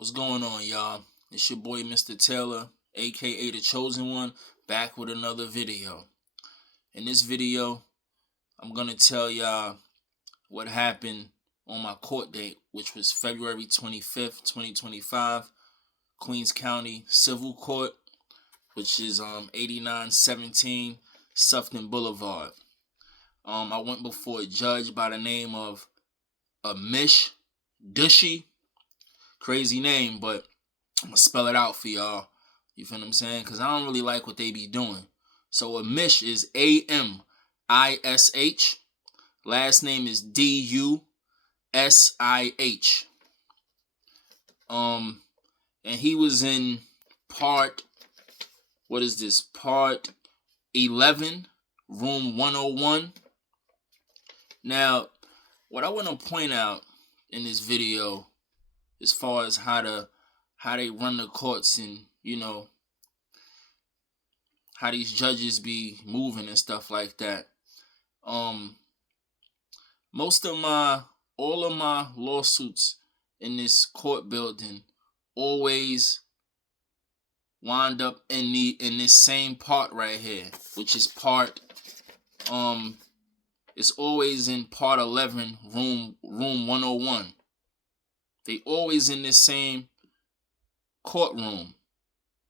What's going on, y'all? It's your boy, Mr. Taylor, aka The Chosen One, back with another video. In this video, I'm gonna tell y'all what happened on my court date, which was February 25th, 2025, Queens County Civil Court, which is 8917 Sufton Boulevard. I went before a judge by the name of Amish Dushy. Crazy name, but I'm gonna spell it out for y'all. You feel what I'm saying? Because I don't really like what they be doing. So Amish is Amish. Last name is Dushih. And he was in part 11, room 101. Now, what I want to point out in this video, as far as how they run the courts and, how these judges be moving and stuff like that. All of my lawsuits in this court building always wind up in this same part right here, which is it's always in part 11, room 101. They always in this same courtroom,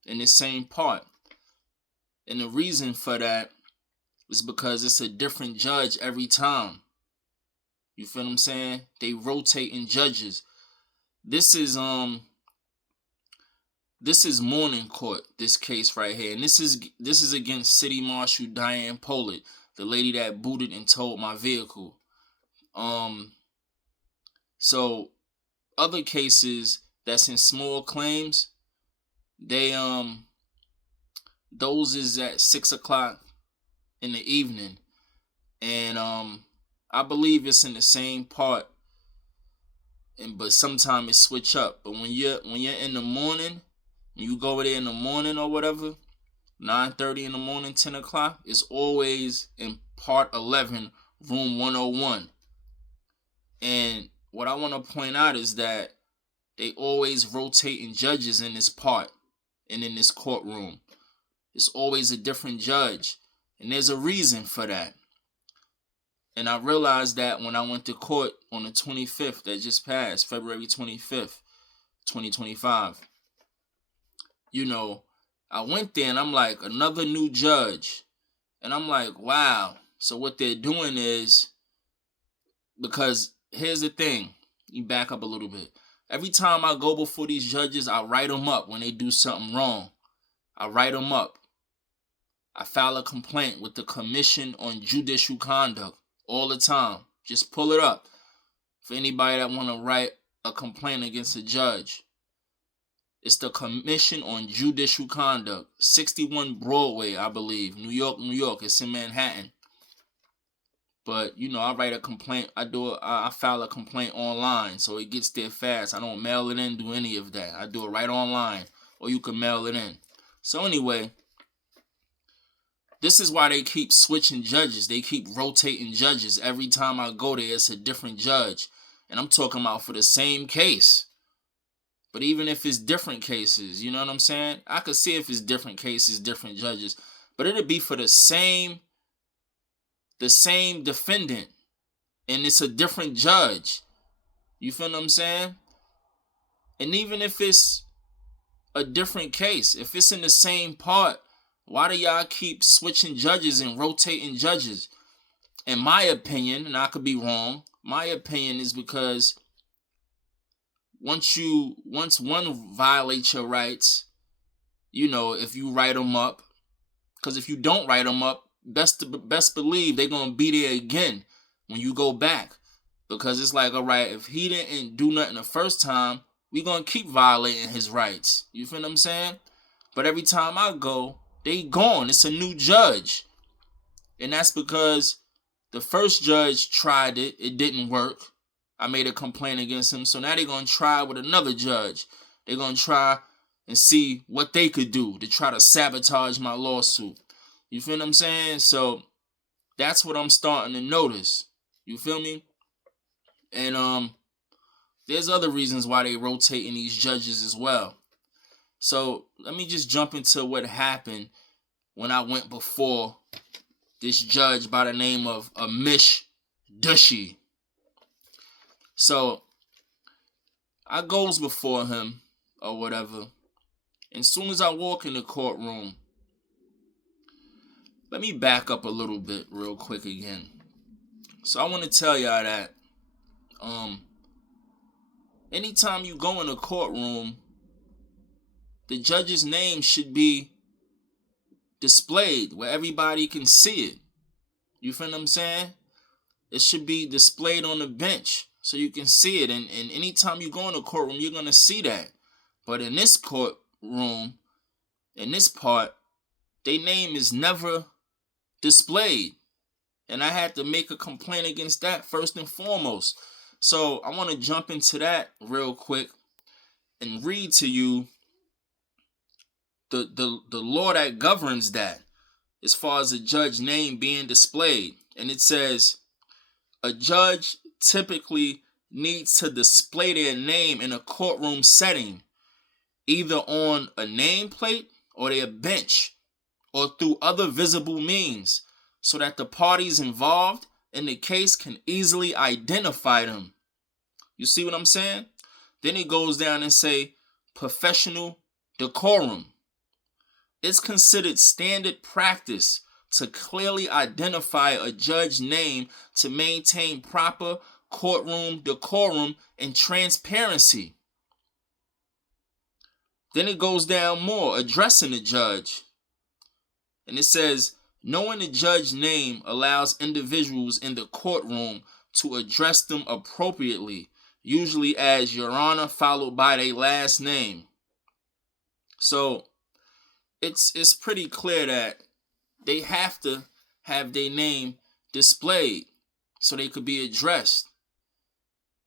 in this same part. And the reason for that is because it's a different judge every time. You feel what I'm saying? They rotating judges. This is morning court, this case right here. And this is against City Marshal Diane Pollard, the lady that booted and towed my vehicle. So other cases that's in small claims, those is at 6 o'clock in the evening. And I believe it's in the same part, but sometimes it switch up. But when you're in the morning, you go over there in the morning or whatever, 9:30 in the morning, 10 o'clock, it's always in part 11, room 101. And what I want to point out is that they always rotating judges in this part and in this courtroom. It's always a different judge. And there's a reason for that. And I realized that when I went to court on the 25th that just passed, February 25th, 2025. I went there and I'm like, another new judge. And I'm like, wow. So what they're doing is, because here's the thing. You back up a little bit. Every time I go before these judges, I write them up when they do something wrong. I write them up. I file a complaint with the Commission on Judicial Conduct all the time. Just pull it up for anybody that want to write a complaint against a judge. It's the Commission on Judicial Conduct, 61 Broadway, I believe, New York. It's in Manhattan. But, I write a complaint. I file a complaint online, so it gets there fast. I don't mail it in, do any of that. I do it right online, or you can mail it in. So anyway, this is why they keep switching judges. They keep rotating judges. Every time I go there, it's a different judge. And I'm talking about for the same case. But even if it's different cases, you know what I'm saying? I could see if it's different cases, different judges. But it'll be for the same defendant. And it's a different judge. You feel what I'm saying? And even if it's a different case, if it's in the same part, why do y'all keep switching judges and rotating judges? In my opinion, and I could be wrong, my opinion is because once one violates your rights, if you write them up, because if you don't write them up, best believe they're going to be there again when you go back. Because it's like, all right, if he didn't do nothing the first time, we going to keep violating his rights. You feel what I'm saying? But every time I go, they gone. It's a new judge. And that's because the first judge tried it. It didn't work. I made a complaint against him. So now they're going to try with another judge. They're going to try and see what they could do to try to sabotage my lawsuit. You feel what I'm saying? So that's what I'm starting to notice. You feel me? And there's other reasons why they rotating these judges as well. So let me just jump into what happened when I went before this judge by the name of Amish Dushi. So I goes before him or whatever. And soon as I walk in the courtroom, let me back up a little bit real quick again. So I want to tell y'all that anytime you go in a courtroom, the judge's name should be displayed where everybody can see it. You feel what I'm saying? It should be displayed on the bench so you can see it. And anytime you go in a courtroom, you're going to see that. But in this courtroom, in this part, their name is never displayed. And I had to make a complaint against that first and foremost. So I want to jump into that real quick and read to you the law that governs that as far as a judge's name being displayed. And it says, a judge typically needs to display their name in a courtroom setting, either on a nameplate or their bench, or through other visible means, so that the parties involved in the case can easily identify them. You see what I'm saying? Then it goes down and say, professional decorum. It's considered standard practice to clearly identify a judge's name to maintain proper courtroom decorum and transparency. Then it goes down more, addressing the judge. And it says, knowing the judge's name allows individuals in the courtroom to address them appropriately, usually as Your Honor followed by their last name. So it's pretty clear that they have to have their name displayed so they could be addressed.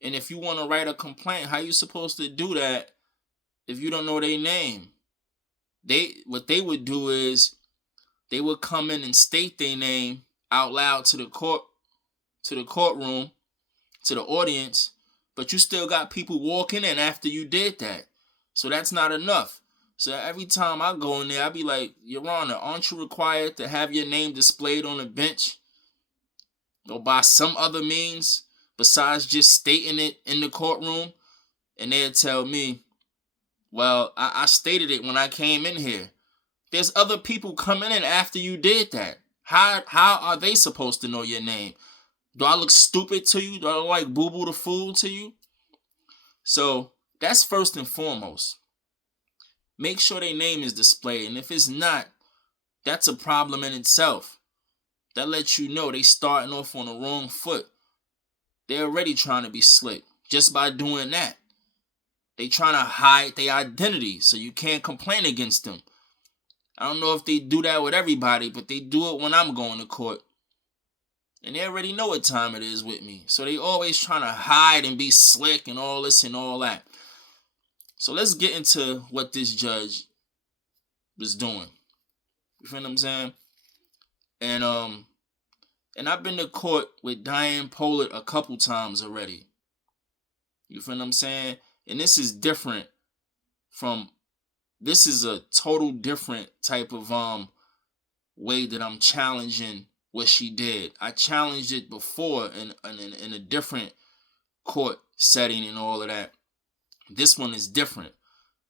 And if you want to write a complaint, how you supposed to do that if you don't know their name? What they would do is they would come in and state their name out loud to the courtroom, to the audience, but you still got people walking in after you did that. So that's not enough. So every time I go in there, I be like, Your Honor, aren't you required to have your name displayed on a bench? Or by some other means besides just stating it in the courtroom? And they'll tell me, well, I stated it when I came in here. There's other people coming in after you did that. How are they supposed to know your name? Do I look stupid to you? Do I look like Boo Boo the Fool to you? So that's first and foremost. Make sure their name is displayed. And if it's not, that's a problem in itself. That lets you know they starting off on the wrong foot. They're already trying to be slick just by doing that. They trying to hide their identity so you can't complain against them. I don't know if they do that with everybody, but they do it when I'm going to court. And they already know what time it is with me. So they always trying to hide and be slick and all this and all that. So let's get into what this judge was doing. You feel what I'm saying? And I've been to court with Diane Pollard a couple times already. You feel what I'm saying? And this is different from, this is a total different type of way that I'm challenging what she did. I challenged it before in a different court setting and all of that. This one is different.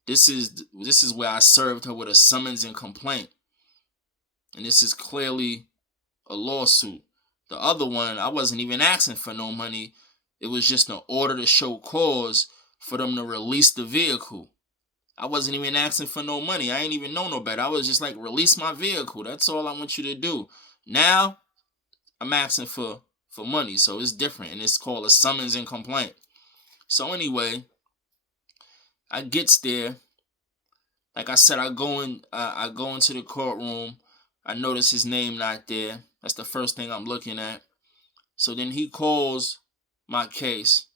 This is where I served her with a summons and complaint. And this is clearly a lawsuit. The other one, I wasn't even asking for no money. It was just an order to show cause for them to release the vehicle. I wasn't even asking for no money. I ain't even know no better. I was just like, release my vehicle. That's all I want you to do. Now, I'm asking for money. So it's different. And it's called a summons and complaint. So anyway, I gets there. Like I said, I go into the courtroom. I notice his name not there. That's the first thing I'm looking at. So then he calls my case.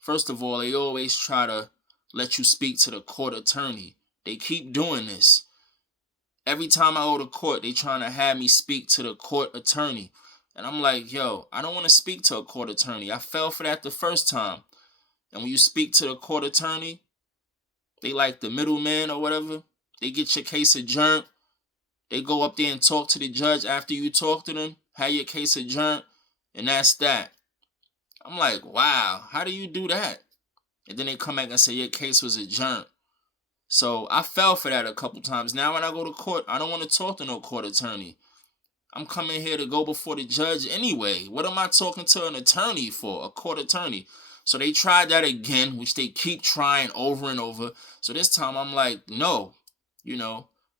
First of all, they always try to let you speak to the court attorney. They keep doing this. Every time I go to court, they trying to have me speak to the court attorney. And I'm like, yo, I don't want to speak to a court attorney. I fell for that the first time. And when you speak to the court attorney, they like the middleman or whatever. They get your case adjourned. They go up there and talk to the judge after you talk to them, have your case adjourned, and that's that. I'm like, wow, how do you do that? And then they come back and say your case was adjourned. So I fell for that a couple times. Now when I go to court, I don't want to talk to no court attorney. I'm coming here to go before the judge anyway. What am I talking to an attorney for? A court attorney. So they tried that again, which they keep trying over and over. So this time I'm like, no,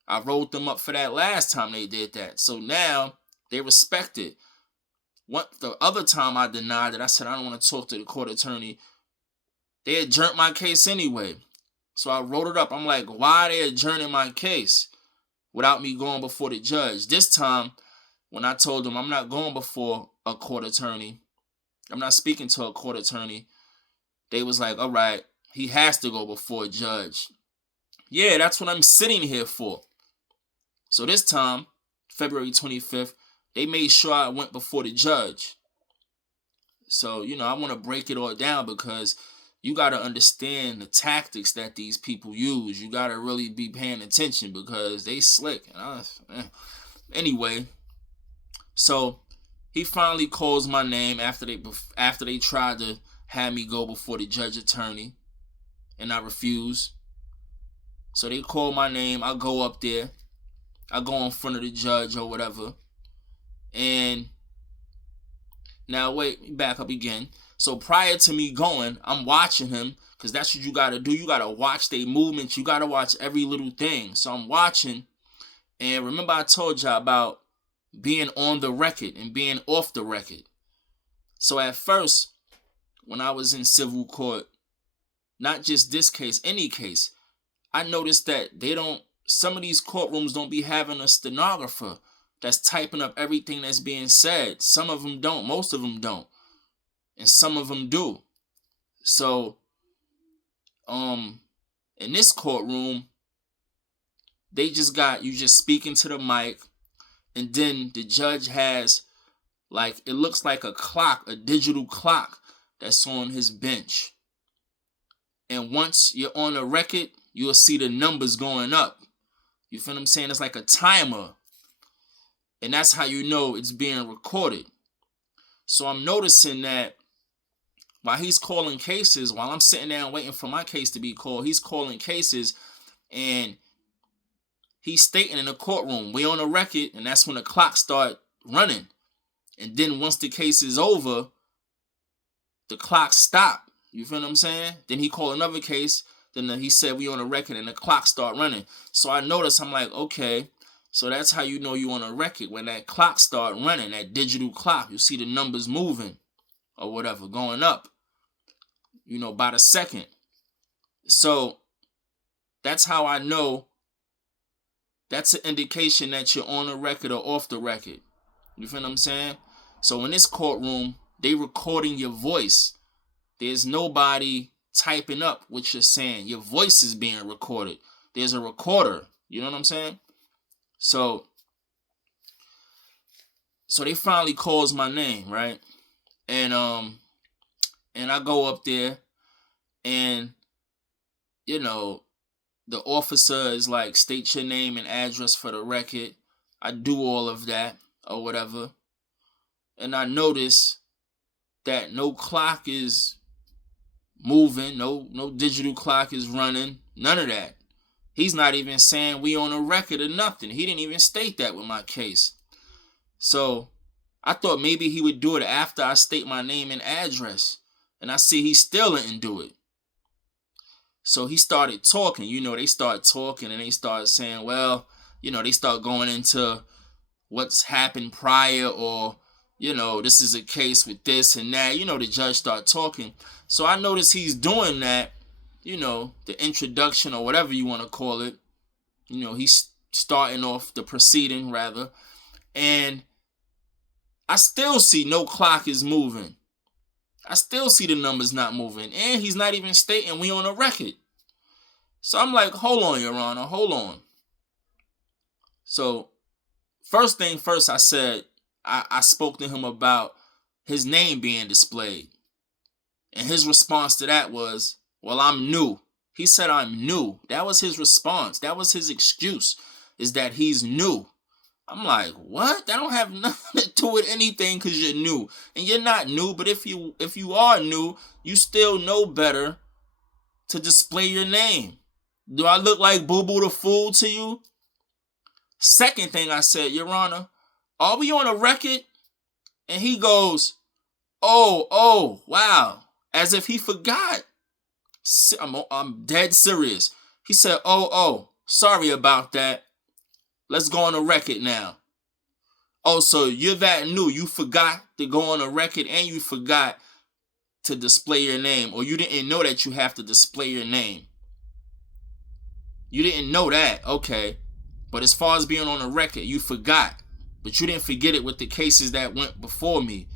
I rolled them up for that last time they did that. So now they respect it. The other time I denied it, I said I don't want to talk to the court attorney. They adjourned my case anyway. So I wrote it up. I'm like, why are they adjourning my case without me going before the judge? This time, when I told them I'm not going before a court attorney, I'm not speaking to a court attorney, they was like, all right, he has to go before a judge. Yeah, that's what I'm sitting here for. So this time, February 25th, they made sure I went before the judge. So, I want to break it all down because you got to understand the tactics that these people use. You got to really be paying attention because they slick. Anyway, so he finally calls my name after they tried to have me go before the judge attorney, and I refuse. So they call my name. I go up there. I go in front of the judge or whatever. And now wait, back up again. So prior to me going, I'm watching him because that's what you got to do. You got to watch their movements. You got to watch every little thing. So I'm watching. And remember I told y'all about being on the record and being off the record. So at first, when I was in civil court, not just this case, any case, I noticed that some of these courtrooms don't be having a stenographer that's typing up everything that's being said. Some of them don't. Most of them don't. And some of them do. So, in this courtroom, they just got you just speaking to the mic, and then the judge has, it looks like a clock, a digital clock that's on his bench. And once you're on the record, you'll see the numbers going up. You feel what I'm saying? It's like a timer. And that's how you know it's being recorded. So I'm noticing that while he's calling cases, while I'm sitting there and waiting for my case to be called, he's calling cases and he's stating in the courtroom, we on a record, and that's when the clock start running. And then once the case is over, the clock stop. You feel what I'm saying? Then he called another case, then he said we on a record and the clock start running. So I noticed, I'm like, okay, so that's how you know you on a record. When that clock start running, that digital clock, you see the numbers moving or whatever, going up, by the second. So that's how I know that's an indication that you're on the record or off the record. You feel what I'm saying? So in this courtroom, they recording your voice. There's nobody typing up what you're saying. Your voice is being recorded. There's a recorder. You know what I'm saying? So they finally calls my name, right? And I go up there, and the officer is like, state your name and address for the record. I do all of that or whatever. And I notice that no clock is moving, no digital clock is running, none of that. He's not even saying we on a record or nothing. He didn't even state that with my case. So I thought maybe he would do it after I state my name and address. And I see he still didn't do it. So he started talking. They start talking and they start saying, well, they start going into what's happened prior, or, this is a case with this and that. The judge start talking. So I notice he's doing that, the introduction or whatever you want to call it. He's starting off the proceeding, rather. And I still see no clock is moving. I still see the numbers not moving. And he's not even stating we on a record. So I'm like, hold on, Your Honor, hold on. So first thing first, I said, I spoke to him about his name being displayed. And his response to that was, well, I'm new. He said, I'm new. That was his response. That was his excuse, is that he's new. I'm like, what? That don't have nothing to do with anything because you're new. And you're not new, but if you are new, you still know better to display your name. Do I look like Boo Boo the Fool to you? Second thing I said, Your Honor, are we on a record? And he goes, oh, wow. As if he forgot. I'm dead serious. He said, oh, sorry about that. Let's go on a record now. Oh, so you're that new. You forgot to go on a record and you forgot to display your name. Or you didn't know that you have to display your name. You didn't know that. Okay. But as far as being on a record, you forgot. But you didn't forget it with the cases that went before me.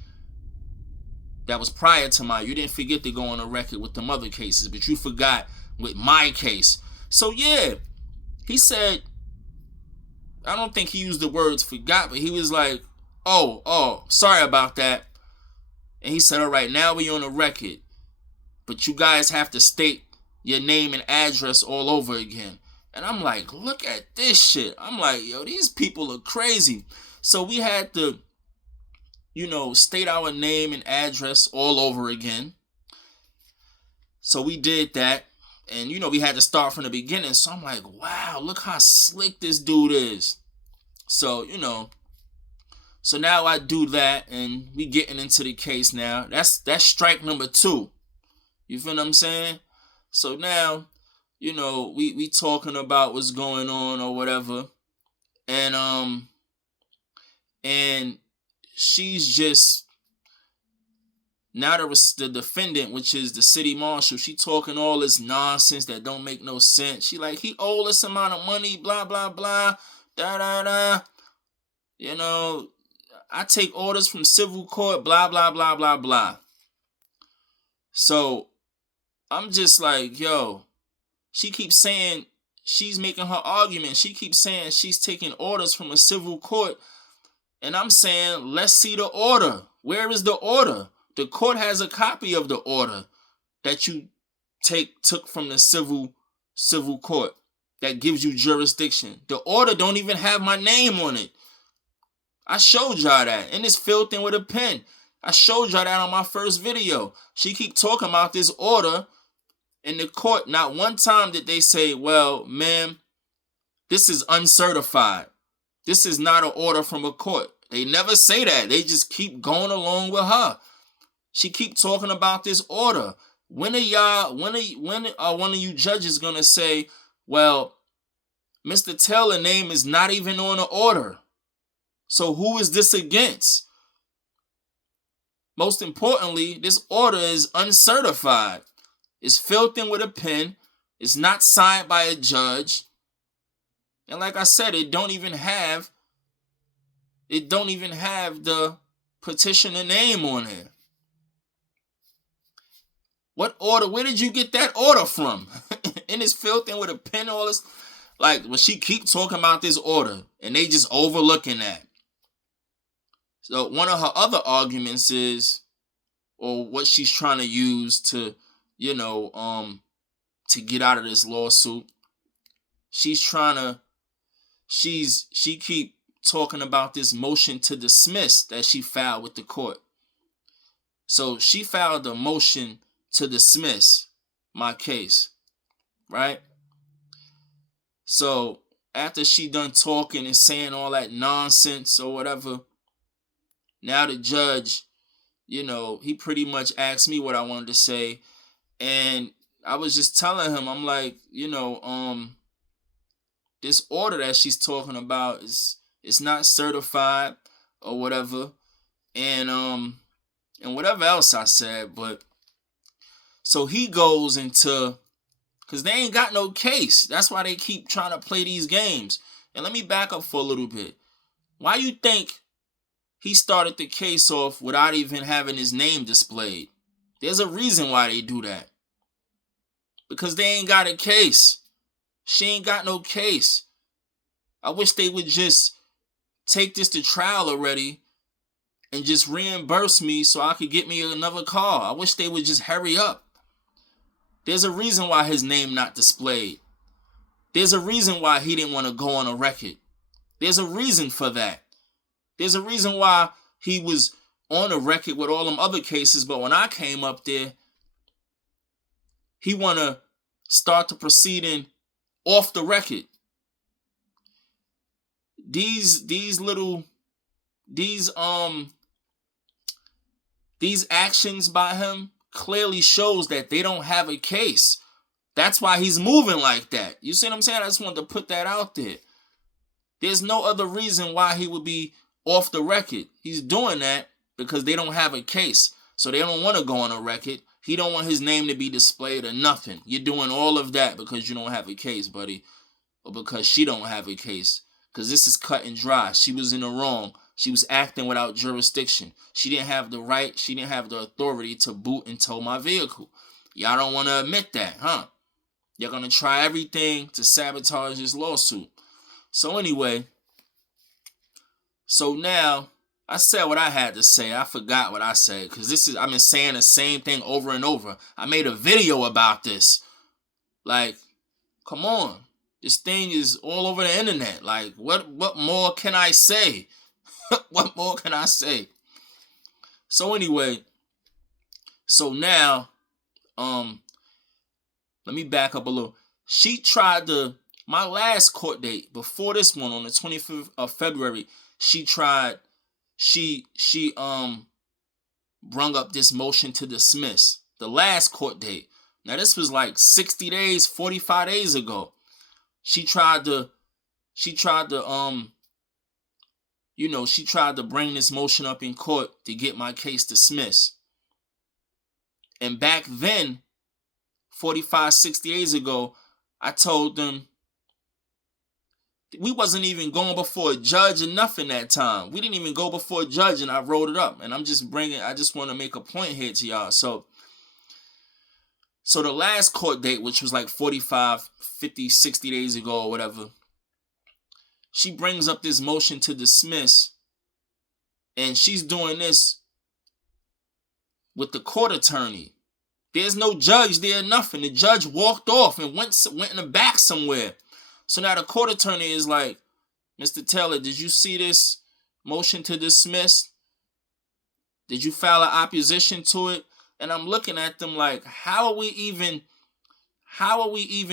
That was prior to mine. You didn't forget to go on a record with them other cases. But you forgot with my case. So yeah. He said, I don't think he used the words forgot, but he was like, oh, sorry about that. And he said, all right, now we on a record. But you guys have to state your name and address all over again. And I'm like, look at this shit. I'm like, yo, these people are crazy. So we had to, state our name and address all over again. So we did that. And, we had to start from the beginning. So I'm like, wow, look how slick this dude is. So, so now I do that and we getting into the case now. That's strike number 2. You feel what I'm saying? So now, we talking about what's going on or whatever. And she's just, now the defendant, which is the city marshal, she talking all this nonsense that don't make no sense. She like, he owed us amount of money, blah, blah, blah, da, da, da. I take orders from civil court, blah, blah, blah, blah, blah. So I'm just like, yo, she keeps saying she's making her argument. She keeps saying she's taking orders from a civil court. And I'm saying, let's see the order. Where is the order? The court has a copy of the order that you took from the civil court that gives you jurisdiction. The order don't even have my name on it. I showed y'all that. And it's filled in with a pen. I showed y'all that on my first video. She keep talking about this order in the court. Not one time did they say, well, ma'am, this is uncertified. This is not an order from a court. They never say that. They just keep going along with her. She keep talking about this order. When are one of you judges gonna say, well, Mr. Taylor's name is not even on the order. So who is this against? Most importantly, this order is uncertified. It's filled in with a pen. It's not signed by a judge. And like I said, it don't even have the petitioner name on it. What order? Where did you get that order from? And it's filled in with a pen, all this. Like, when she keep talking about this order, and they just overlooking that. So one of her other arguments is, or what she's trying to use to, to get out of this lawsuit. She keep talking about this motion to dismiss that she filed with the court. So she filed a motion to dismiss my case, right? So after she done talking and saying all that nonsense or whatever, now the judge, he pretty much asked me what I wanted to say. And I was just telling him, I'm like, this order that she's talking about is not certified or whatever. And whatever else I said, but so he goes into, because they ain't got no case. That's why they keep trying to play these games. And let me back up for a little bit. Why you think he started the case off without even having his name displayed? There's a reason why they do that. Because they ain't got a case. She ain't got no case. I wish they would just take this to trial already and just reimburse me so I could get me another car. I wish they would just hurry up. There's a reason why his name not displayed. There's a reason why he didn't want to go on a record. There's a reason for that. There's a reason why he was on a record with all them other cases, but when I came up there, he want to start the proceeding off the record. These actions by him clearly shows that they don't have a case. That's why he's moving like that. You see what I'm saying? I just wanted to put that out there. There's no other reason why he would be off the record. He's doing that because they don't have a case. So they don't want to go on a record. He don't want his name to be displayed or nothing. You're doing all of that because you don't have a case, buddy. Or because she don't have a case. Because this is cut and dry. She was in the wrong. She was acting without jurisdiction. She didn't have the right. She didn't have the authority to boot and tow my vehicle. Y'all don't want to admit that, huh? You're going to try everything to sabotage this lawsuit. So anyway, so now I said what I had to say. I forgot what I said because I've been saying the same thing over and over. I made a video about this. Like, come on. This thing is all over the internet. Like, what more can I say? What more can I say? So anyway, so now, let me back up a little. She tried my last court date before this one on the 25th of February, she brung up this motion to dismiss. The last court date. Now this was like 60 days, 45 days ago. She tried to bring this motion up in court to get my case dismissed. And back then, 45, 60 days ago, I told them we wasn't even going before a judge or nothing that time. We didn't even go before a judge, and I wrote it up. And I just want to make a point here to y'all. So the last court date, which was like 45, 50, 60 days ago or whatever, she brings up this motion to dismiss, and she's doing this with the court attorney. There's no judge there, nothing. The judge walked off and went in the back somewhere. So now the court attorney is like, Mr. Taylor, did you see this motion to dismiss? Did you file an opposition to it? And I'm looking at them like, how are we even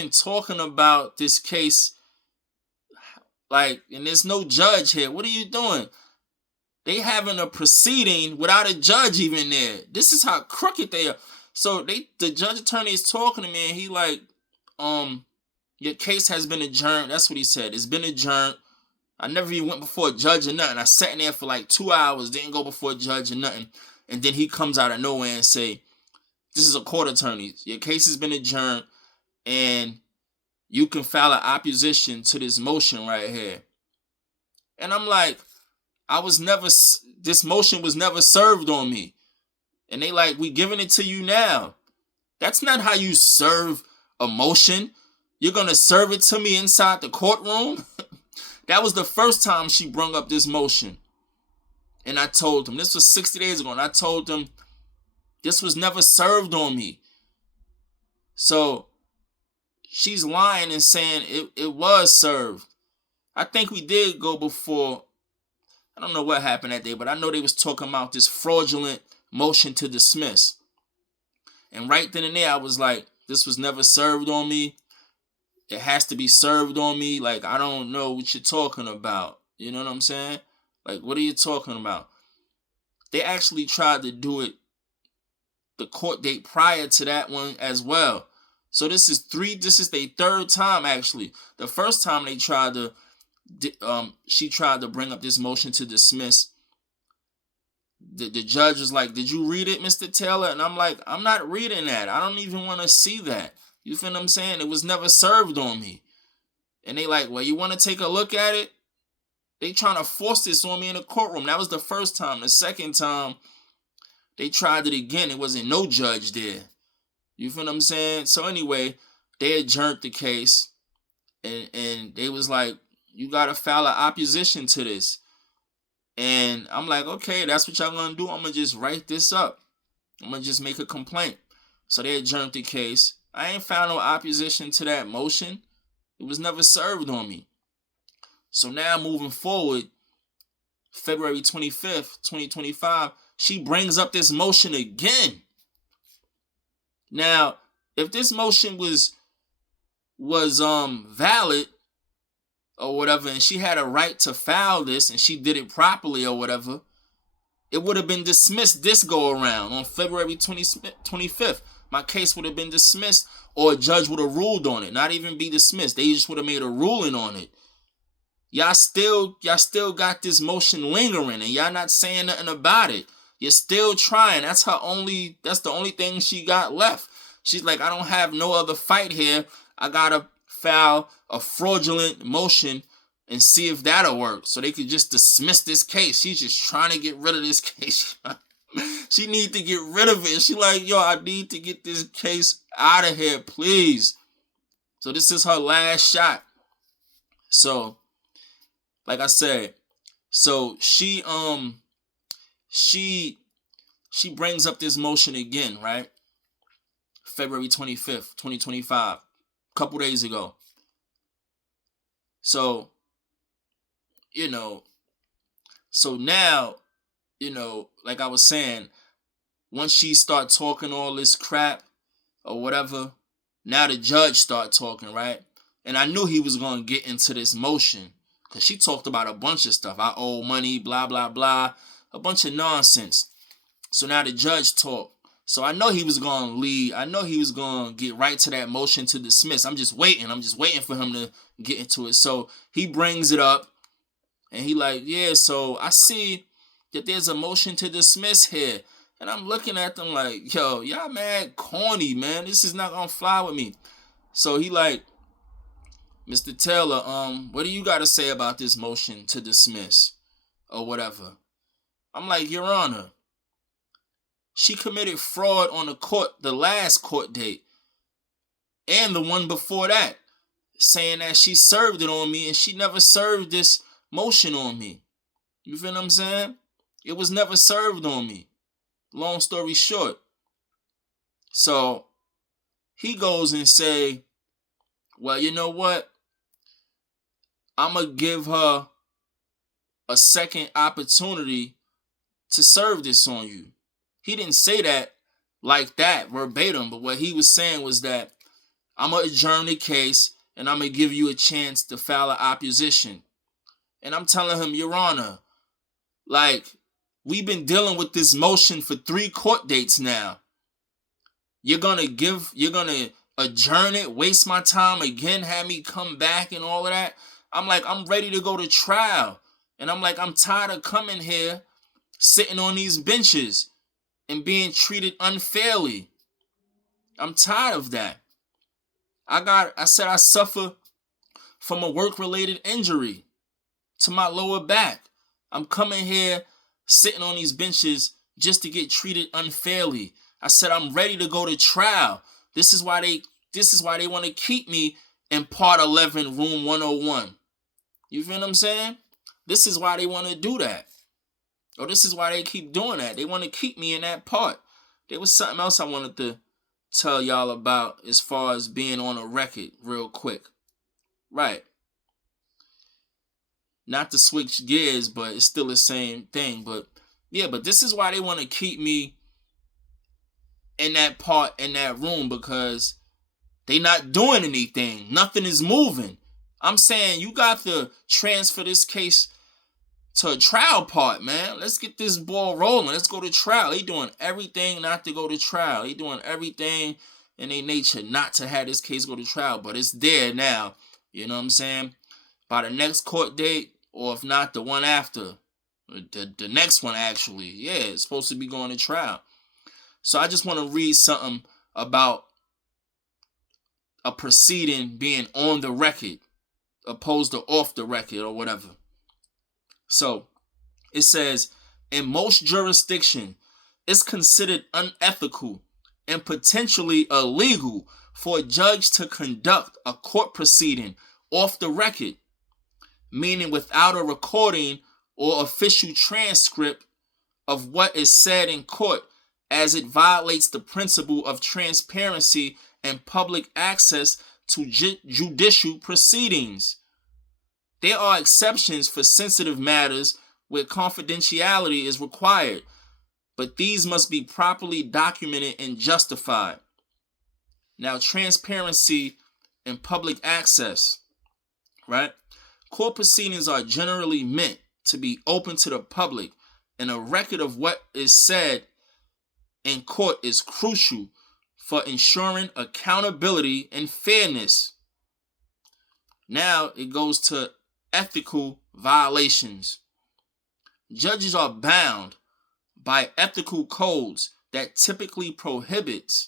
talking about this case? Like, and there's no judge here. What are you doing? They having a proceeding without a judge even there. This is how crooked they are. So the judge attorney is talking to me, and he like, your case has been adjourned. That's what he said. It's been adjourned. I never even went before a judge or nothing. I sat in there for like 2 hours, didn't go before a judge or nothing. And then he comes out of nowhere and say, this is a court attorney. Your case has been adjourned, and you can file an opposition to this motion right here. And I'm like, this motion was never served on me. And they like, we giving it to you now. That's not how you serve a motion. You're going to serve it to me inside the courtroom? That was the first time she brung up this motion. And I told them, this was 60 days ago, and I told them, this was never served on me. So she's lying and saying it was served. I think we did go before. I don't know what happened that day, but I know they was talking about this fraudulent motion to dismiss. And right then and there, I was like, this was never served on me. It has to be served on me. Like, I don't know what you're talking about. You know what I'm saying? Like, what are you talking about? They actually tried to do it the court date prior to that one as well. So this is their third time actually. The first time they tried to, she tried to bring up this motion to dismiss. The judge was like, did you read it, Mr. Taylor? And I'm like, I'm not reading that. I don't even want to see that. You feel what I'm saying? It was never served on me. And they like, well, you want to take a look at it? They trying to force this on me in the courtroom. That was the first time. The second time, they tried it again. It wasn't no judge there. You feel what I'm saying? So anyway, they adjourned the case. And they was like, you got to file an opposition to this. And I'm like, okay, that's what y'all gonna do. I'm gonna just write this up. I'm gonna just make a complaint. So they adjourned the case. I ain't found no opposition to that motion. It was never served on me. So now moving forward, February 25th, 2025, she brings up this motion again. Now, if this motion was valid or whatever, and she had a right to file this and she did it properly or whatever, it would have been dismissed this go around on February 25th. My case would have been dismissed, or a judge would have ruled on it. Not even be dismissed. They just would have made a ruling on it. Y'all still got this motion lingering, and y'all not saying nothing about it. You're still trying. That's the only thing she got left. She's like, I don't have no other fight here. I gotta file a fraudulent motion and see if that'll work, so they could just dismiss this case. She's just trying to get rid of this case. She need to get rid of it. She like, yo, I need to get this case out of here, please. So this is her last shot. So, like I said, so she brings up this motion again, right? February 25th, 2025, a couple days ago. So, so now, like I was saying, once she start talking all this crap or whatever, now the judge start talking, right? And I knew he was going to get into this motion because she talked about a bunch of stuff. I owe money, blah, blah, blah, a bunch of nonsense. So now the judge talked. So I know he was going to lead. I know he was going to get right to that motion to dismiss. I'm just waiting for him to get into it. So he brings it up and he like, yeah, so I see that there's a motion to dismiss here. And I'm looking at them like, yo, y'all mad corny, man. This is not going to fly with me. So he like, Mr. Taylor, what do you got to say about this motion to dismiss or whatever? I'm like, Your Honor, she committed fraud on the last court date and the one before that, saying that she served it on me and she never served this motion on me. You feel what I'm saying? It was never served on me. Long story short. So he goes and say, well, you know what? I'm going to give her a second opportunity to serve this on you. He didn't say that like that verbatim, but what he was saying was that I'm going to adjourn the case and I'm going to give you a chance to file an opposition. And I'm telling him, Your Honor, like, we've been dealing with this motion for 3 court dates now. You're going to adjourn it, waste my time again, have me come back and all of that. I'm like, I'm ready to go to trial. And I'm like, I'm tired of coming here, sitting on these benches and being treated unfairly. I'm tired of that. I said I suffer from a work-related injury to my lower back. I'm coming here, sitting on these benches just to get treated unfairly. I said I'm ready to go to trial. This is why they want to keep me in Part 11, Room 101. You feel what I'm saying? This is why they want to do that. Or this is why they keep doing that. They want to keep me in that part. There was something else I wanted to tell y'all about as far as being on a record real quick. Right. Not to switch gears, but it's still the same thing. But yeah, but this is why they want to keep me in that part, in that room, because they not doing anything. Nothing is moving. I'm saying you got to transfer this case to a trial part, man. Let's get this ball rolling. Let's go to trial. They doing everything not to go to trial. They doing everything in their nature not to have this case go to trial. But it's there now. You know what I'm saying? By the next court date, or if not, the one after. The next one, actually. Yeah, it's supposed to be going to trial. So I just want to read something about a proceeding being on the record opposed to off the record or whatever. So it says, in most jurisdictions, it's considered unethical and potentially illegal for a judge to conduct a court proceeding off the record, meaning without a recording or official transcript of what is said in court, as it violates the principle of transparency and public access to judicial proceedings. There are exceptions for sensitive matters where confidentiality is required, but these must be properly documented and justified. Now, transparency and public access, right? Court proceedings are generally meant to be open to the public, and a record of what is said in court is crucial for ensuring accountability and fairness. Now it goes to ethical violations. Judges are bound by ethical codes that typically prohibit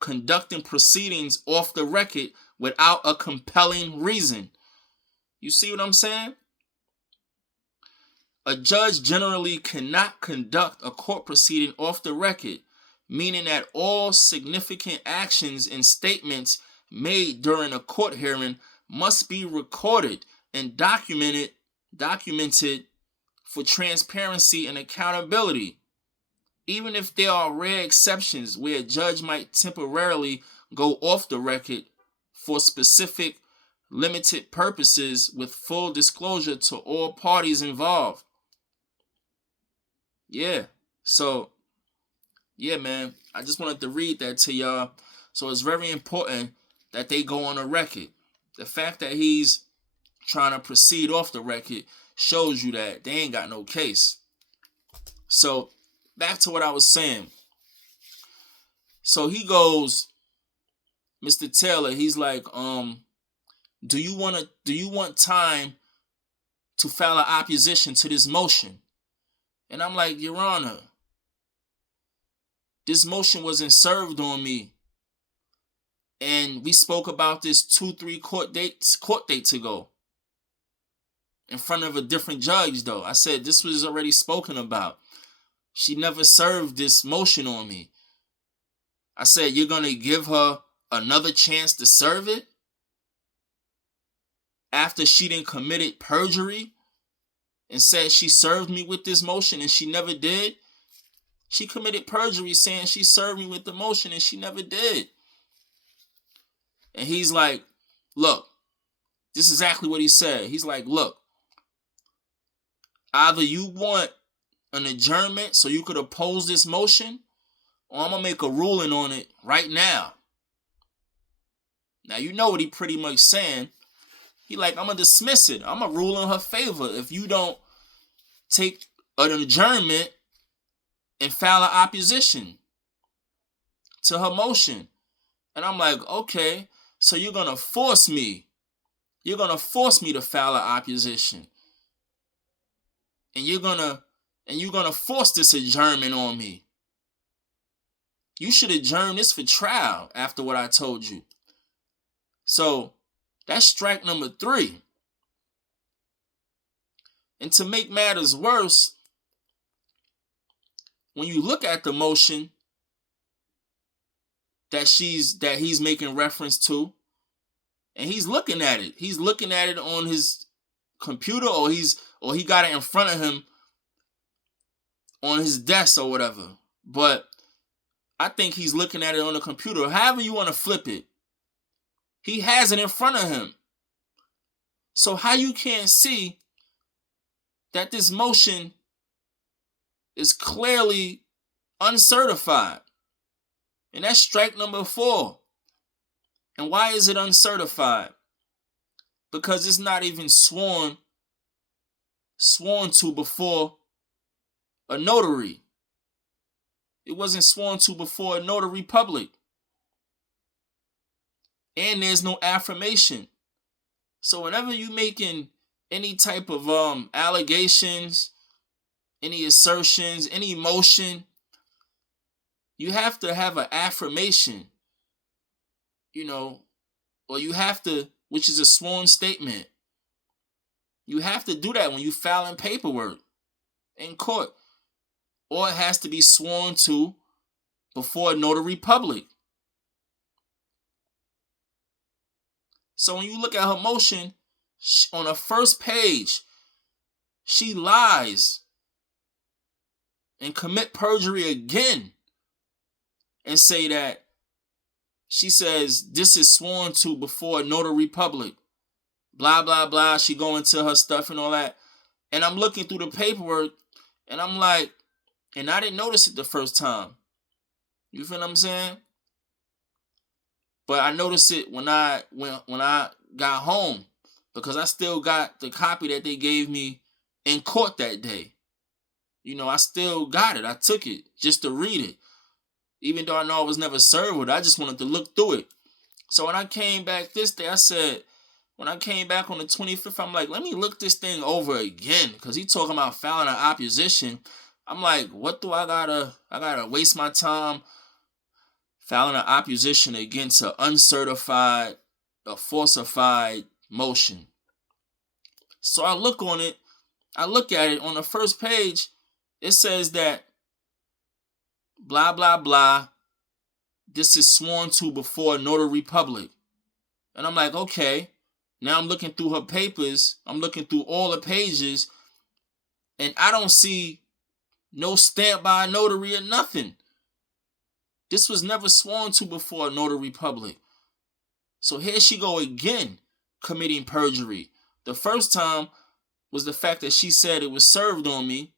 conducting proceedings off the record without a compelling reason. You see what I'm saying? A judge generally cannot conduct a court proceeding off the record, meaning that all significant actions and statements made during a court hearing must be recorded and documented for transparency and accountability. Even if there are rare exceptions where a judge might temporarily go off the record for specific limited purposes with full disclosure to all parties involved. So man, I just wanted to read that to y'all. So it's very important that they go on a record. The fact that he's trying to proceed off the record shows you that they ain't got no case. So back to what I was saying. So he goes, Mr. Taylor, he's like, do you want time to file an opposition to this motion? And I'm like, Your Honor, this motion wasn't served on me. And we spoke about this 2-3 court dates ago. In front of a different judge, though. I said this was already spoken about. She never served this motion on me. I said, you're going to give her another chance to serve it? After she done committed perjury and said she served me with this motion and she never did? She committed perjury saying she served me with the motion and she never did. And he's like, look, this is exactly what he said. He's like, look, either you want an adjournment so you could oppose this motion, or I'm going to make a ruling on it right now. Now, you know what he pretty much saying. He like, I'm going to dismiss it. I'm going to rule in her favor if you don't take an adjournment and file an opposition to her motion. And I'm like, okay, so you're going to force me. You're going to force me to file an opposition. And you're going to force this adjournment on me. You should adjourn this for trial after what I told you. So that's strike number 3. And to make matters worse, when you look at the motion that he's making reference to, and he's looking at it on his computer, or he got it in front of him on his desk or whatever. But I think he's looking at it on the computer. However you want to flip it, he has it in front of him. So how you can't see that this motion is clearly uncertified? And that's strike number 4. And why is it uncertified? Because it's not even sworn to before a notary. It wasn't sworn to before a notary public. And there's no affirmation. So whenever you making any type of allegations, any assertions, any motion, you have to have an affirmation, or you have to, which is a sworn statement. You have to do that when you filing paperwork in court. Or it has to be sworn to before a notary public. So when you look at her motion, on the first page, she lies and commit perjury again and say that she says this is sworn to before a notary public. Blah, blah, blah. She go into her stuff and all that. And I'm looking through the paperwork and I'm like, and I didn't notice it the first time. You feel what I'm saying? But I noticed it when I got home, because I still got the copy that they gave me in court that day. You know, I still got it. I took it just to read it. Even though I know I was never served with it, I just wanted to look through it. So when I came back this day, I said, when I came back on the 25th, I'm like, let me look this thing over again. Because he talking about filing an opposition. I'm like, what do I gotta waste my time filing an opposition against an uncertified, a falsified motion? So I look on it. I look at it on the first page. It says that blah, blah, blah. This is sworn to before a notary public. And I'm like, okay. Now I'm looking through her papers. I'm looking through all the pages. And I don't see no stamp by a notary or nothing. This was never sworn to before a notary public. So here she go again, committing perjury. The first time was the fact that she said it was served on me.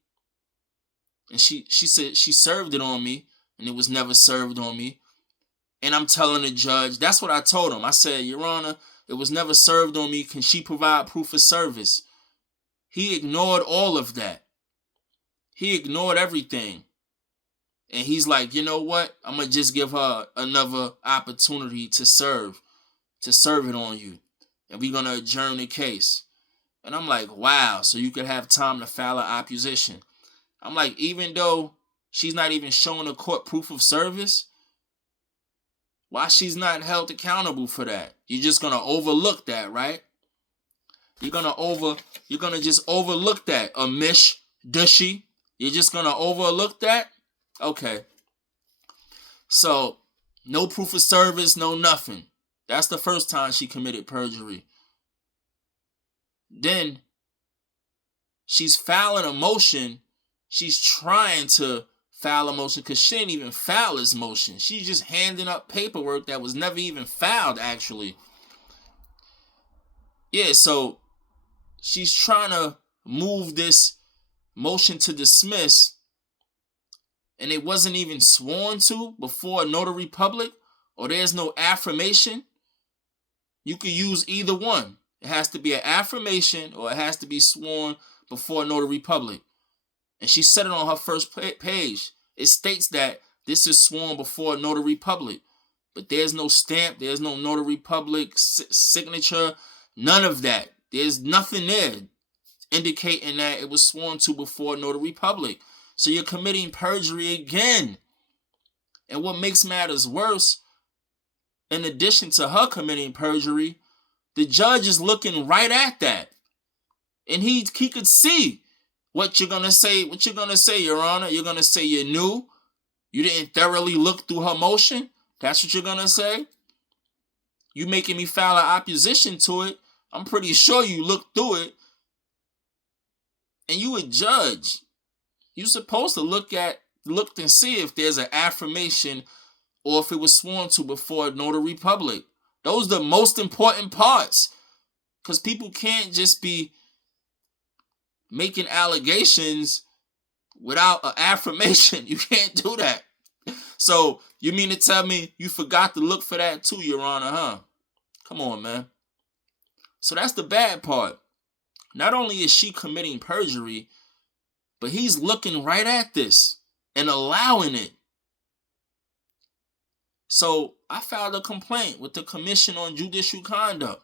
And she said she served it on me, and it was never served on me. And I'm telling the judge, that's what I told him. I said, Your Honor, it was never served on me. Can she provide proof of service? He ignored all of that. He ignored everything. And he's like, you know what? I'm going to just give her another opportunity to serve it on you. And we're going to adjourn the case. And I'm like, wow, so you could have time to file an opposition. I'm like, even though she's not even showing the court proof of service, why she's not held accountable for that? You're just going to overlook that, right? You're going to just overlook that, Amish Dushy. You're just going to overlook that? Okay. So, no proof of service, no nothing. That's the first time she committed perjury. Then, she's filing a motion. She's trying to file a motion because she didn't even file this motion. She's just handing up paperwork that was never even filed, actually. Yeah, so she's trying to move this motion to dismiss, and it wasn't even sworn to before a notary public, or there's no affirmation. You could use either one. It has to be an affirmation or it has to be sworn before a notary public. And she said it on her first page. It states that this is sworn before a notary public. But there's no stamp. There's no notary public signature. None of that. There's nothing there indicating that it was sworn to before a notary public. So you're committing perjury again. And what makes matters worse, in addition to her committing perjury, the judge is looking right at that. And he could see what you're going to say. What you're going to say, Your Honor. You're going to say you knew. You didn't thoroughly look through her motion. That's what you're going to say. You making me file an opposition to it. I'm pretty sure you looked through it. And you a judge. You're supposed to look and see if there's an affirmation or if it was sworn to before a notary public. Those are the most important parts. Because people can't just be making allegations without an affirmation. You can't do that. So, you mean to tell me you forgot to look for that too, Your Honor, huh? Come on, man. So that's the bad part. Not only is she committing perjury, but he's looking right at this and allowing it. So I filed a complaint with the Commission on Judicial Conduct,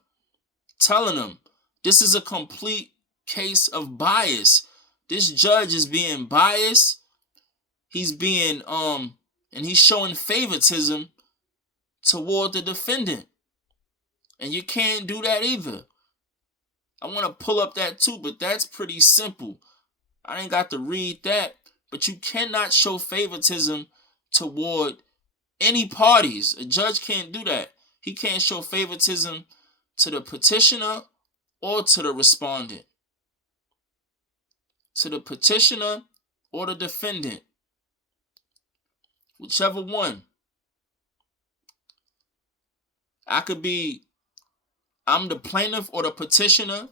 telling them this is a complete case of bias. This judge is being biased. He's being and he's showing favoritism toward the defendant. And you can't do that either. I want to pull up that too, but that's pretty simple. I ain't got to read that, but you cannot show favoritism toward any parties. A judge can't do that. He can't show favoritism to the petitioner or to the respondent. to the petitioner or the defendant, whichever one. I'm the plaintiff or the petitioner,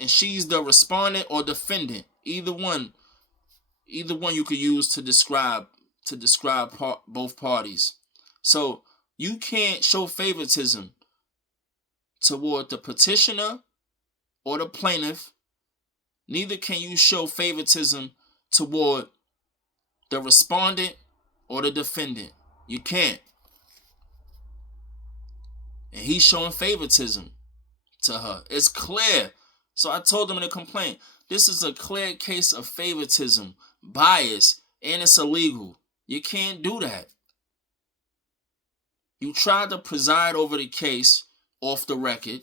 and she's the respondent or defendant. Either one you could use to describe both parties. So you can't show favoritism toward the petitioner or the plaintiff. Neither can you show favoritism toward the respondent or the defendant. You can't. And he's showing favoritism to her. It's clear. So I told him in the complaint, this is a clear case of favoritism, bias, and it's illegal. You can't do that. You tried to preside over the case off the record.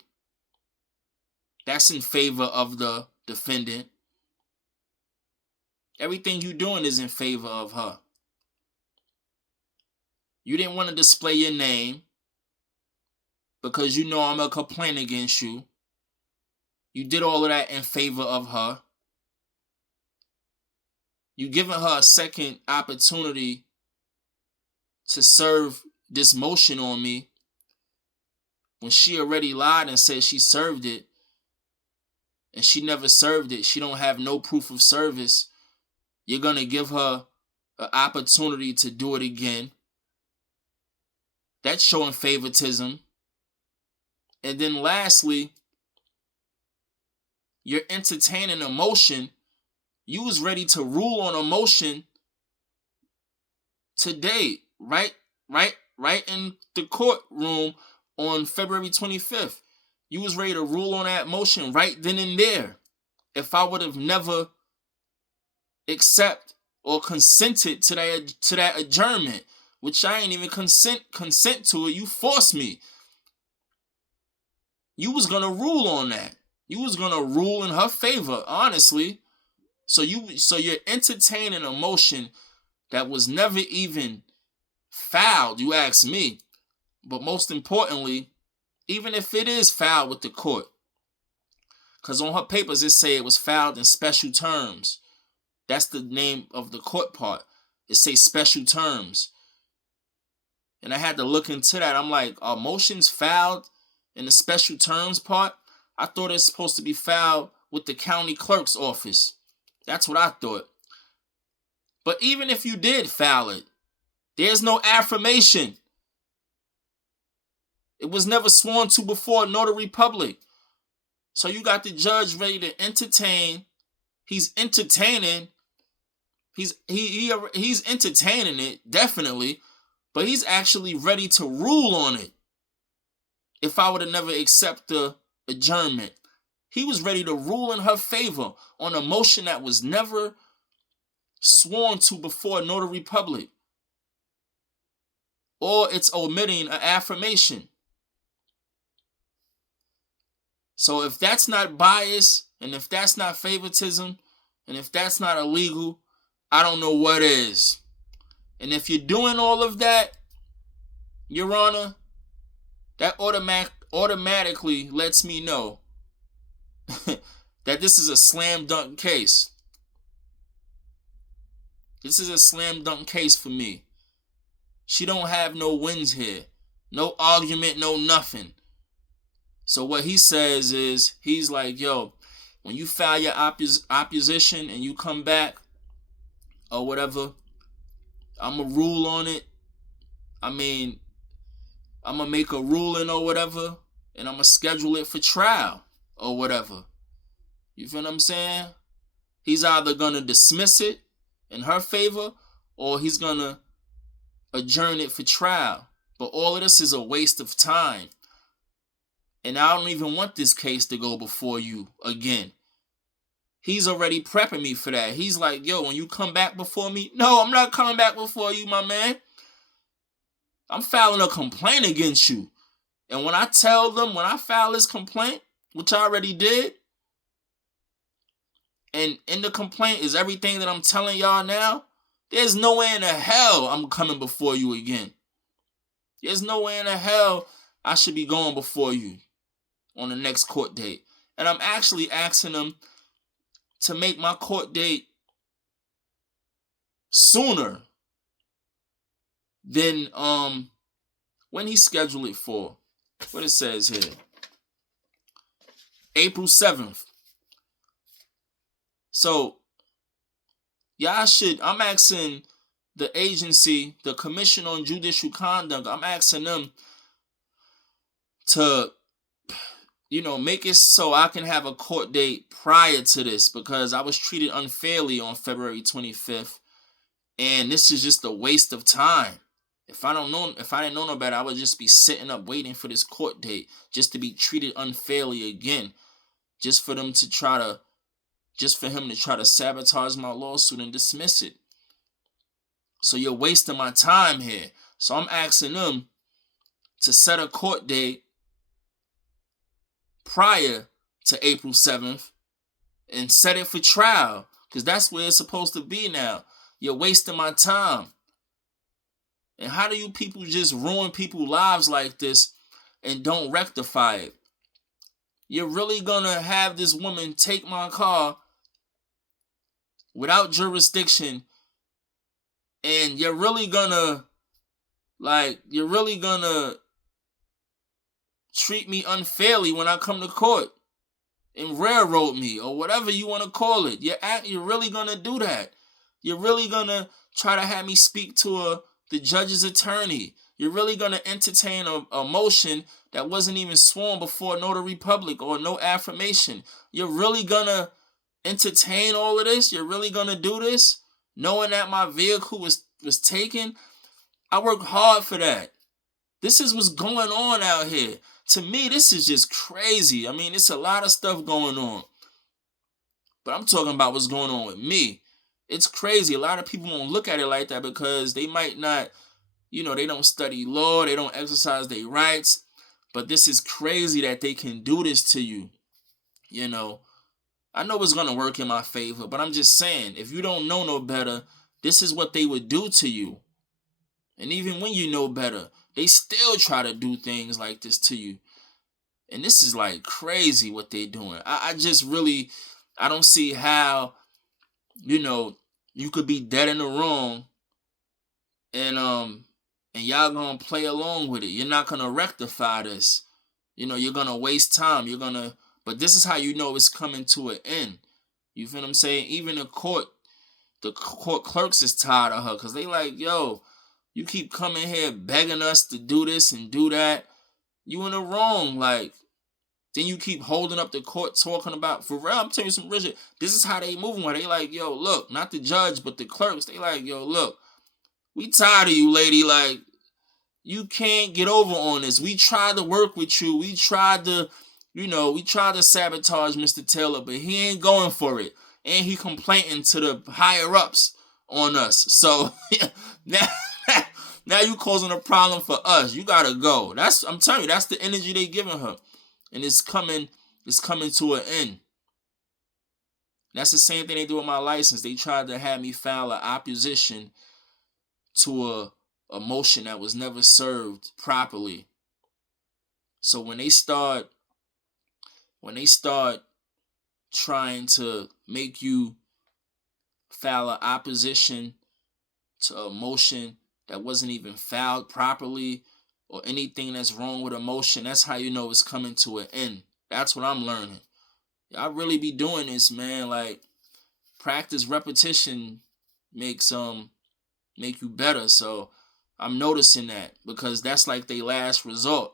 That's in favor of the defendant. Everything you're doing is in favor of her. You didn't want to display your name because you know I'm going to complain against you. You did all of that in favor of her. You giving her a second opportunity to serve this motion on me when she already lied and said she served it, and she never served it. She don't have no proof of service. You're going to give her an opportunity to do it again. That's showing favoritism. And then lastly, you're entertaining a motion. You was ready to rule on a motion today, right in the courtroom on February 25th. You was ready to rule on that motion right then and there. If I would have never accept or consented to that adjournment, which I ain't even consent to it, you forced me. You was gonna rule on that. You was gonna rule in her favor, honestly. So you're entertaining a motion that was never even filed, you ask me. But most importantly, even if it is filed with the court, because on her papers it say it was filed in special terms. That's the name of the court part. It says special terms. And I had to look into that. I'm like, are motions filed in the special terms part? I thought it's supposed to be filed with the county clerk's office. That's what I thought. But even if you did file it, there's no affirmation. It was never sworn to before a notary public. So you got the judge ready to entertain. He's entertaining. He's entertaining it, definitely. But he's actually ready to rule on it. If I would have never accepted the adjournment. He was ready to rule in her favor on a motion that was never sworn to before a notary public. Or it's omitting an affirmation. So if that's not bias, and if that's not favoritism, and if that's not illegal, I don't know what is. And if you're doing all of that, Your Honor, that automatically lets me know that this is a slam dunk case. This is a slam dunk case for me. She don't have no wins here. No argument, no nothing. So what he says is, he's like, yo, when you file your opposition and you come back or whatever, I'm going to rule on it. I mean, I'm going to make a ruling or whatever, and I'm going to schedule it for trial or whatever. You feel what I'm saying? He's either going to dismiss it in her favor or he's going to adjourn it for trial. But all of this is a waste of time. And I don't even want this case to go before you again. He's already prepping me for that. He's like, yo, when you come back before me, no, I'm not coming back before you, my man. I'm filing a complaint against you. And when I tell them, when I file this complaint, which I already did, and in the complaint is everything that I'm telling y'all now, there's no way in the hell I'm coming before you again. There's no way in the hell I should be going before you on the next court date. And I'm actually asking them to make my court date sooner than when he scheduled it for. What it says here. April 7th. So y'all should, I'm asking the agency, the Commission on Judicial Conduct, I'm asking them to, make it so I can have a court date prior to this, because I was treated unfairly on February 25th, and this is just a waste of time. If I didn't know no better, I would just be sitting up waiting for this court date just to be treated unfairly again, just for him to try to sabotage my lawsuit and dismiss it. So you're wasting my time here. So I'm asking them to set a court date prior to April 7th and set it for trial, because that's where it's supposed to be now. You're wasting my time. And how do you people just ruin people's lives like this and don't rectify it? You're really gonna have this woman take my car without jurisdiction, and you're really gonna treat me unfairly when I come to court and railroad me, or whatever you want to call it. You're really gonna do that. You're really gonna try to have me speak to the judge's attorney. You're really gonna entertain a motion that wasn't even sworn before notary public or no affirmation. You're really gonna entertain all of this? You're really gonna do this, knowing that my vehicle was taken? I worked hard for that. This is what's going on out here. To me, this is just crazy. I mean, it's a lot of stuff going on, but I'm talking about what's going on with me. It's crazy. A lot of people won't look at it like that because they might not, they don't study law, they don't exercise their rights. But this is crazy that they can do this to you. I know it's going to work in my favor, but I'm just saying, if you don't know no better, this is what they would do to you. And even when you know better, they still try to do things like this to you. And this is like crazy what they're doing. I don't see how, you could be dead in the wrong and y'all gonna play along with it. You're not gonna rectify this. You're gonna waste time. But this is how you know it's coming to an end. You feel what I'm saying? Even the court clerks is tired of her, because they like, yo, you keep coming here begging us to do this and do that. You in the wrong. Like, then you keep holding up the court talking about, for real, I'm telling you some Richard, this is how they moving. Where they like, yo, look, not the judge, but the clerks. They like, yo, look, we tired of you, lady. Like, you can't get over on this. We tried to work with you. We tried to sabotage Mr. Taylor, but he ain't going for it. And he complaining to the higher ups on us. So now you causing a problem for us. You gotta go. I'm telling you, that's the energy they giving her. And it's coming to an end. That's the same thing they do with my license. They tried to have me file an opposition to a motion that was never served properly. So when they start trying to make you file an opposition to a motion that wasn't even filed properly, or anything that's wrong with a motion, that's how you know it's coming to an end. That's what I'm learning. Y'all really be doing this, man. Like, practice, repetition makes make you better. So I'm noticing that, because that's like their last resort.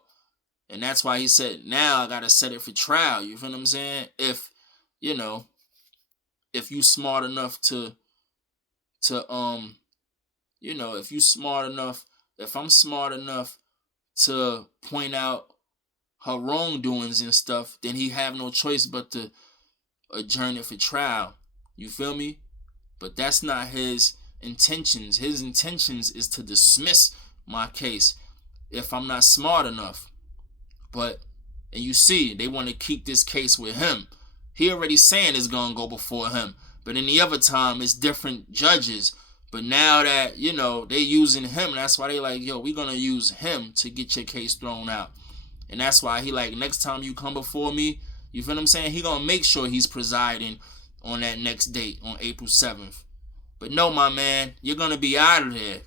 And that's why he said, now I gotta set it for trial. You feel what I'm saying? If you smart enough if I'm smart enough to point out her wrongdoings and stuff, then he have no choice but to adjourn it for trial. You feel me? But that's not his intentions. His intentions is to dismiss my case if I'm not smart enough. And you see, they want to keep this case with him. He already saying it's going to go before him. But in the other time, it's different judges. But now that, they using him, that's why they like, yo, we going to use him to get your case thrown out. And that's why he like, next time you come before me, you feel what I'm saying? He going to make sure he's presiding on that next date on April 7th. But no, my man, you're gonna be out of there.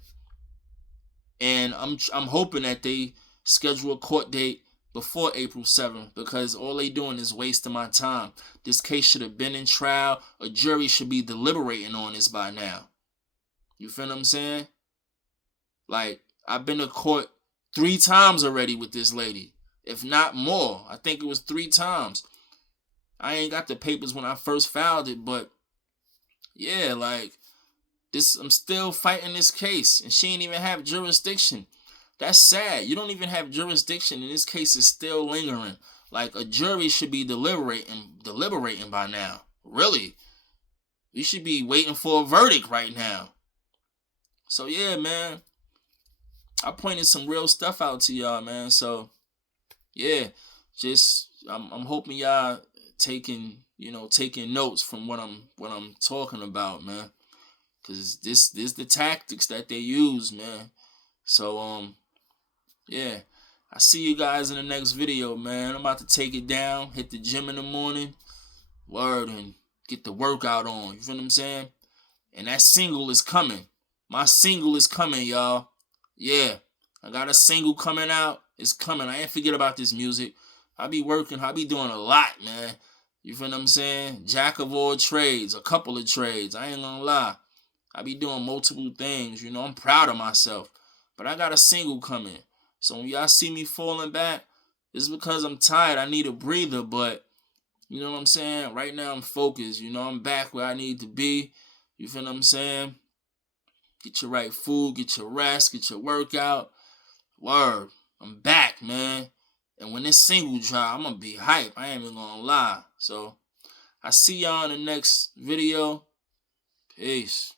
And I'm hoping that they schedule a court date before April 7th, because all they doing is wasting my time. This case should have been in trial. A jury should be deliberating on this by now. You feel what I'm saying? Like, I've been to court 3 times already with this lady, if not more. I think it was 3 times. I ain't got the papers when I first filed it, but yeah, like, this, I'm still fighting this case, and she ain't even have jurisdiction. That's sad. You don't even have jurisdiction, and this case is still lingering. Like, a jury should be deliberating by now. Really, we should be waiting for a verdict right now. So yeah, man, I pointed some real stuff out to y'all, man. So yeah, just I'm hoping y'all taking notes from what I'm talking about, man. Cause this the tactics that they use, man. So yeah, I see you guys in the next video, man. I'm about to take it down, hit the gym in the morning, word, and get the workout on. You feel what I'm saying? And that single is coming. My single is coming, y'all. Yeah, I got a single coming out. It's coming. I ain't forget about this music. I be working. I be doing a lot, man. You feel what I'm saying? Jack of all trades, a couple of trades. I ain't gonna lie. I be doing multiple things. You know, I'm proud of myself. But I got a single coming. So when y'all see me falling back, it's because I'm tired. I need a breather, but you know what I'm saying? Right now I'm focused. You know, I'm back where I need to be. You feel what I'm saying? Get your right food, get your rest, get your workout. Word. I'm back, man. And when this single drop, I'm gonna be hype. I ain't even gonna lie. So I see y'all in the next video. Peace.